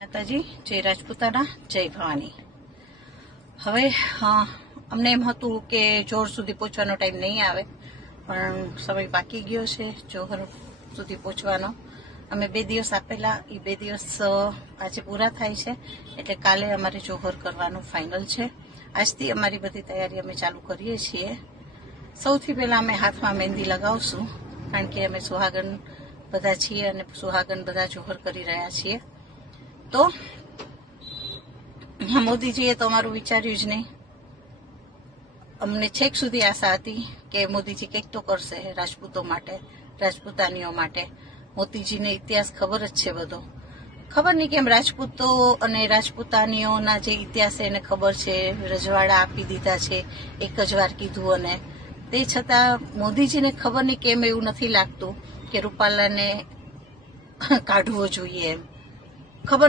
માતાજી, જય રાજપૂતાના, જય ભવાની. હવે અમને એમ હતું કે જોર સુધી પહોંચવાનો ટાઈમ નહીં આવે, પણ સમય બાકી ગયો છે જોહર સુધી પહોંચવાનો. અમે 2 દિવસ આપેલા, એ 2 દિવસ આજે પૂરા થાય છે, એટલે કાલે અમારે જોહર કરવાનું ફાઇનલ છે. આજથી અમારી બધી તૈયારી અમે ચાલુ કરીએ છીએ. સૌથી પહેલાં અમે હાથમાં મહેંદી લગાવશું, કારણ કે અમે સુહાગન બધા છીએ અને સુહાગન બધા જોહર કરી રહ્યા છીએ. તો મોદીજીએ તો અમારું વિચાર્યું જ નહીં. અમને છેક સુધી આશા હતી કે મોદીજી કંઈક તો કરશે રાજપૂતો માટે, રાજપૂતાનીઓ માટે. મોદીજીને ઇતિહાસ ખબર જ છે બધો. ખબર નહીં કેમ રાજપૂતો અને રાજપૂતાનીઓના જે ઇતિહાસ છે એને ખબર છે, રજવાડા આપી દીધા છે, એક જ વાર કીધું. અને તે છતાં મોદીજીને ખબર નહીં કેમ એવું નથી લાગતું કે રૂપાલાને કાઢવો જોઈએ એમ. ખબર નહીં